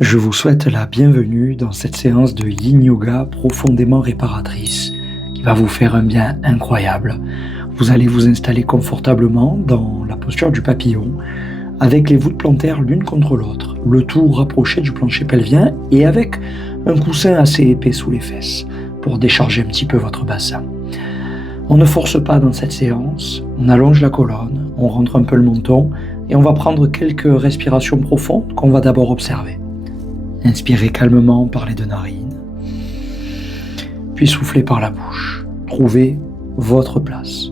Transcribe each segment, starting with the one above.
Je vous souhaite la bienvenue dans cette séance de Yin Yoga profondément réparatrice qui va vous faire un bien incroyable. Vous allez vous installer confortablement dans la posture du papillon avec les voûtes plantaires l'une contre l'autre, le tout rapproché du plancher pelvien et avec un coussin assez épais sous les fesses pour décharger un petit peu votre bassin. On ne force pas dans cette séance, on allonge la colonne, on rentre un peu le menton et on va prendre quelques respirations profondes qu'on va d'abord observer. Inspirez calmement par les deux narines, puis soufflez par la bouche. Trouvez votre place.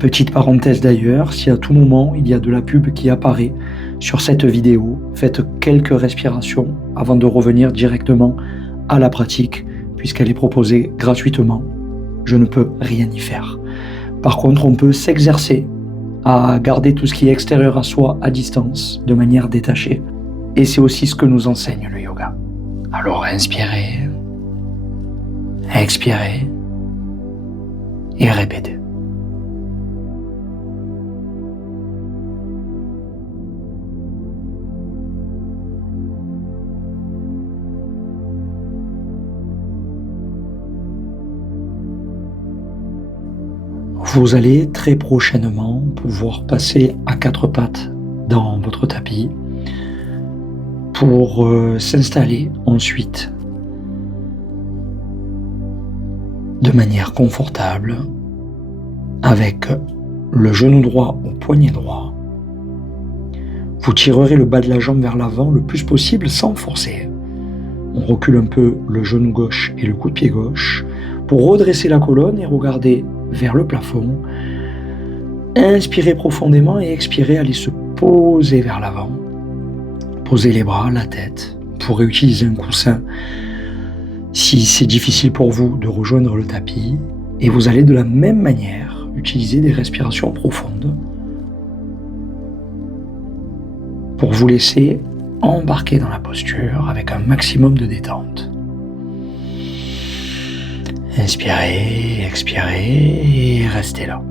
Petite parenthèse d'ailleurs, si à tout moment il y a de la pub qui apparaît sur cette vidéo, faites quelques respirations avant de revenir directement à la pratique, puisqu'elle est proposée gratuitement. Je ne peux rien y faire. Par contre, on peut s'exercer à garder tout ce qui est extérieur à soi à distance, de manière détachée. Et c'est aussi ce que nous enseigne le yoga. Alors inspirez, expirez et répétez. Vous allez très prochainement pouvoir passer à quatre pattes dans votre tapis pour s'installer ensuite de manière confortable avec le genou droit au poignet droit. Vous tirerez le bas de la jambe vers l'avant le plus possible sans forcer. On recule un peu le genou gauche et le coup de pied gauche pour redresser la colonne et regarder vers le plafond. Inspirez profondément et expirez, allez se poser vers l'avant. Posez les bras, la tête. Vous pourrez utiliser un coussin si c'est difficile pour vous de rejoindre le tapis. Et vous allez de la même manière utiliser des respirations profondes pour vous laisser embarquer dans la posture avec un maximum de détente. Inspirez, expirez et restez là.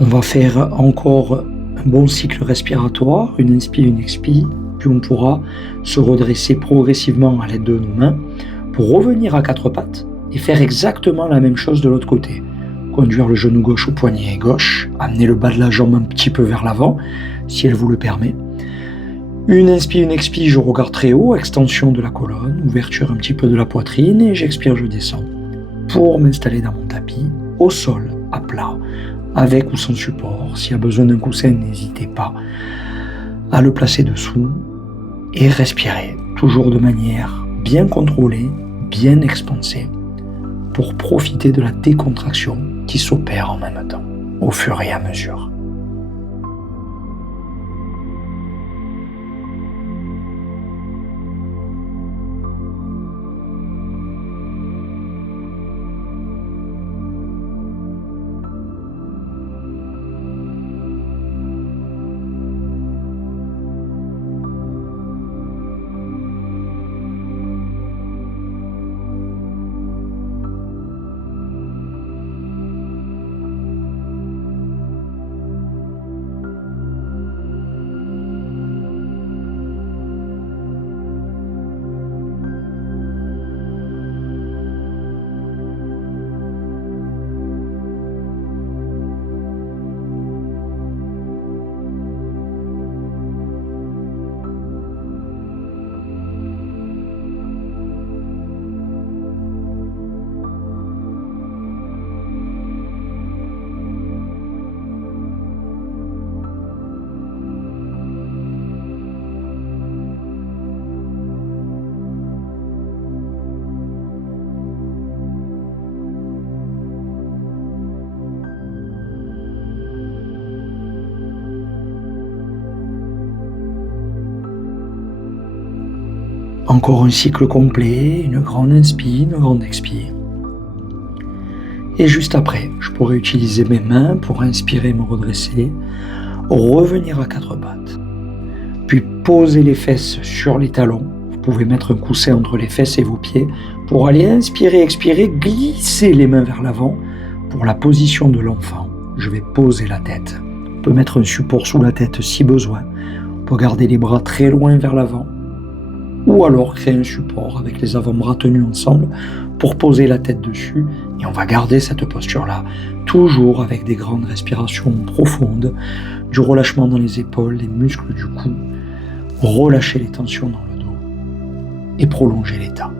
On va faire encore un bon cycle respiratoire, une inspire, une expire, puis on pourra se redresser progressivement à l'aide de nos mains pour revenir à quatre pattes et faire exactement la même chose de l'autre côté. Conduire le genou gauche au poignet gauche, amener le bas de la jambe un petit peu vers l'avant, si elle vous le permet. Une inspire, une expire, je regarde très haut, extension de la colonne, ouverture un petit peu de la poitrine et j'expire, je descends pour m'installer dans mon tapis, au sol, à plat, avec ou sans support. S'il y a besoin d'un coussin, n'hésitez pas à le placer dessous et respirez, toujours de manière bien contrôlée, bien expansée, pour profiter de la décontraction qui s'opère en même temps, au fur et à mesure. Encore un cycle complet, une grande inspi, une grande expi. Et juste après, je pourrais utiliser mes mains pour inspirer, me redresser, revenir à quatre pattes. Puis poser les fesses sur les talons. Vous pouvez mettre un coussin entre les fesses et vos pieds pour aller inspirer, expirer, glisser les mains vers l'avant pour la position de l'enfant. Je vais poser la tête. On peut mettre un support sous la tête si besoin. On peut garder les bras très loin vers l'avant ou alors créer un support avec les avant-bras tenus ensemble pour poser la tête dessus et on va garder cette posture-là, toujours avec des grandes respirations profondes, du relâchement dans les épaules, les muscles du cou, relâcher les tensions dans le dos et prolonger l'état.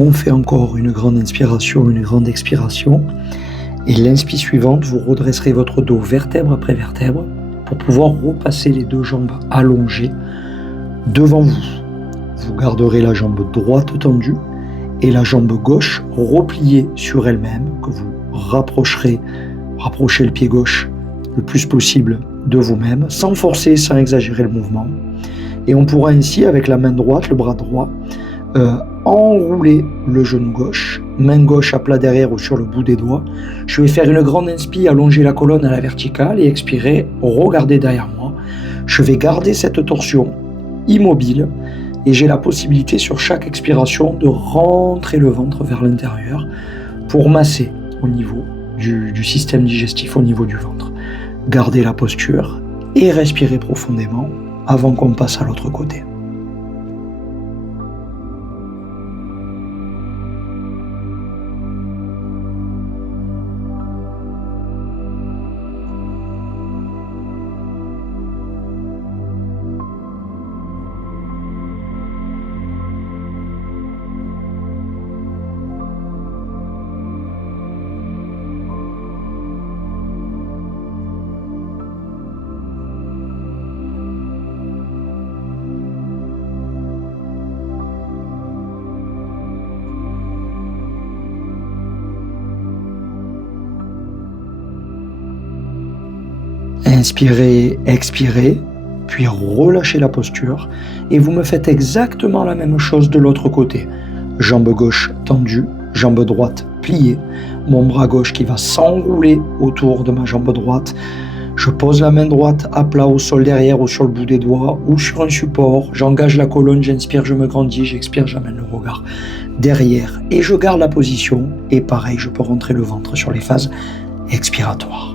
On fait encore une grande inspiration, une grande expiration. Et l'inspi suivante, vous redresserez votre dos vertèbre après vertèbre pour pouvoir repasser les deux jambes allongées devant vous. Vous garderez la jambe droite tendue et la jambe gauche repliée sur elle-même, que vous rapprochez le pied gauche le plus possible de vous-même, sans forcer, sans exagérer le mouvement. Et on pourra ainsi, avec la main droite, le bras droit, enrouler le genou gauche, main gauche à plat derrière ou sur le bout des doigts. Je vais faire une grande inspi, allonger la colonne à la verticale et expirer, regarder derrière moi. Je vais garder cette torsion immobile et j'ai la possibilité sur chaque expiration de rentrer le ventre vers l'intérieur pour masser au niveau du système digestif, au niveau du ventre. Gardez la posture et respirez profondément avant qu'on passe à l'autre côté. Inspirez, expirez, puis relâchez la posture et vous me faites exactement la même chose de l'autre côté. Jambe gauche tendue, jambe droite pliée, mon bras gauche qui va s'enrouler autour de ma jambe droite. Je pose la main droite à plat au sol derrière ou sur le bout des doigts ou sur un support. J'engage la colonne, j'inspire, je me grandis, j'expire, j'amène le regard derrière et je garde la position. Et pareil, je peux rentrer le ventre sur les phases expiratoires.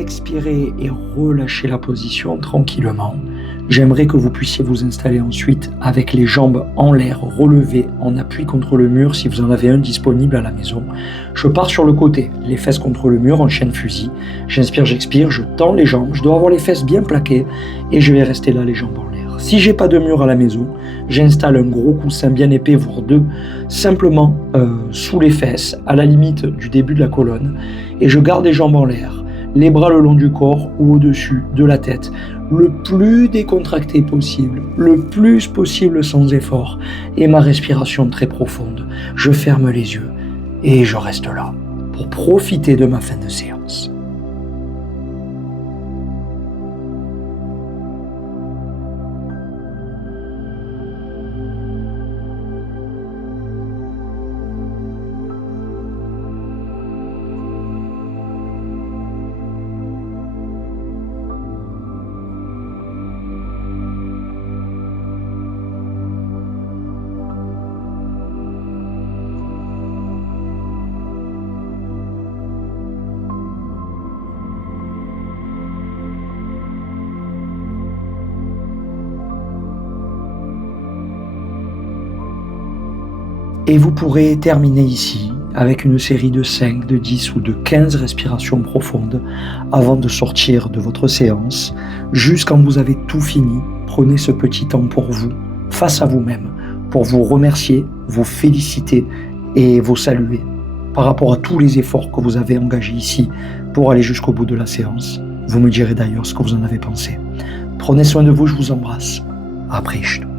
Expirez et relâchez la position tranquillement. J'aimerais que vous puissiez vous installer ensuite avec les jambes en l'air, relevées en appui contre le mur si vous en avez un disponible à la maison. Je pars sur le côté, les fesses contre le mur en chaîne fusil. J'inspire, j'expire, je tends les jambes, je dois avoir les fesses bien plaquées et je vais rester là les jambes en l'air. Si j'ai pas de mur à la maison, j'installe un gros coussin bien épais, voire deux, simplement sous les fesses, à la limite du début de la colonne, et je garde les jambes en l'air. Les bras le long du corps ou au-dessus de la tête, le plus décontracté possible, le plus possible sans effort, et ma respiration très profonde. Je ferme les yeux et je reste là pour profiter de ma fin de séance. Et vous pourrez terminer ici avec une série de 5, de 10 ou de 15 respirations profondes avant de sortir de votre séance. Juste quand vous avez tout fini, prenez ce petit temps pour vous, face à vous-même, pour vous remercier, vous féliciter et vous saluer par rapport à tous les efforts que vous avez engagés ici pour aller jusqu'au bout de la séance. Vous me direz d'ailleurs ce que vous en avez pensé. Prenez soin de vous, je vous embrasse. À Pricht.